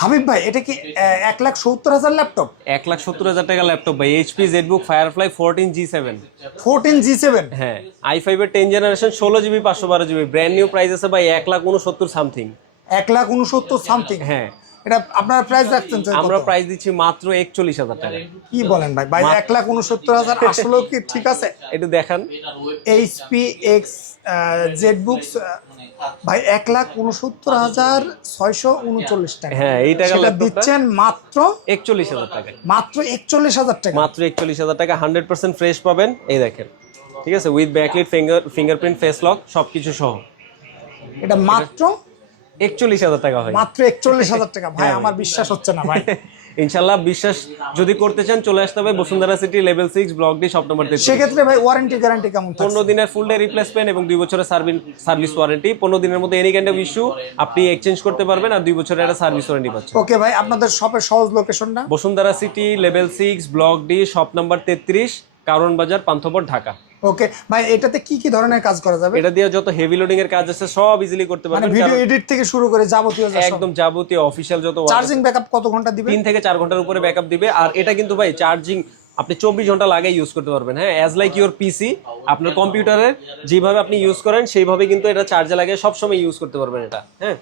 হাবিব ভাই এটা কি 1,70,000 ল্যাপটপ? 1,70,000 টাকা ল্যাপটপ ভাই, HP ZBook firefly 14G7। 14G7? হ্যাঁ, i5 এর 10 generation 16GB 512GB, brand new price আছে ভাই 1,69,000 সামথিং। 1,69,000 সামথিং? হ্যাঁ, এটা আপনারা প্রাইস রাখছেন আমরা প্রাইস দিচ্ছি মাত্র 41,000 টাকা। কি বলেন ভাই? ভাই 1,69,000 আসলেও কি ঠিক আছে? একটু দেখান। এইচপি এক্স জেডবুকস ভাই 1,69,639 টাকা। হ্যাঁ, এই টাকা সেটা দিচ্ছেন মাত্র 41,000 টাকা। মাত্র 41,000 টাকা? মাত্র 41,000 টাকা, 100% ফ্রেশ পাবেন। এই দেখেন, ঠিক আছে, with backlight, fingerprint, face lock সবকিছু সহ। এটা মাত্র 41,000 টাকা হয়। মাত্র 41,000 টাকা? ভাই আমার বিশ্বাস হচ্ছে না ভাই। ইনশাআল্লাহ বিশ্বাস যদি করতে চান চলে আসতে হবে Bashundhara city, level 6, block D, shop number 33। সেক্ষেত্রে ভাই ওয়ারেন্টি গ্যারান্টি কেমন থাকছে? 15 দিনের ফুল ডে রিপ্লেসমেন্ট এবং 2 বছরের সার্ভিস ওয়ারেন্টি। 15 দিনের মধ্যে এনি কাইন্ড অফ ইস্যু আপনি এক্সচেঞ্জ করতে পারবেন, আর 2 বছরের একটা সার্ভিস ওয়ারেন্টি পাচ্ছেন। ওকে ভাই, আপনাদের শপের সহজ লোকেশনটা? Bashundhara city, level 6, block D, shop number 33, কারণ বাজার, পান্থপথ, ঢাকা। ওকে ভাই, এটাতে কি কি ধরনের কাজ করা যাবে? এটা দিয়ে যত হেভি লোডিং এর কাজ আছে সব ইজিলি করতে মানে পারবেন। ভিডিও এডিট থেকে শুরু করে যাবতীয় একদম যাবতীয় অফিশিয়াল যত। চার্জিং ব্যাকআপ কত ঘন্টা দিবে? 3 থেকে 4 ঘন্টার উপরে ব্যাকআপ দিবে। আর এটা কিন্তু ভাই চার্জিং আপনি 24 ঘন্টা লাগে ইউজ করতে পারবেন। হ্যাঁ, অ্যাজ লাইক ইউর পিসি, আপনার কম্পিউটারের যেভাবে আপনি ইউজ করেন সেইভাবে কিন্তু এটা চার্জে লাগে, সবসময় ইউজ করতে পারবেন এটা। হ্যাঁ।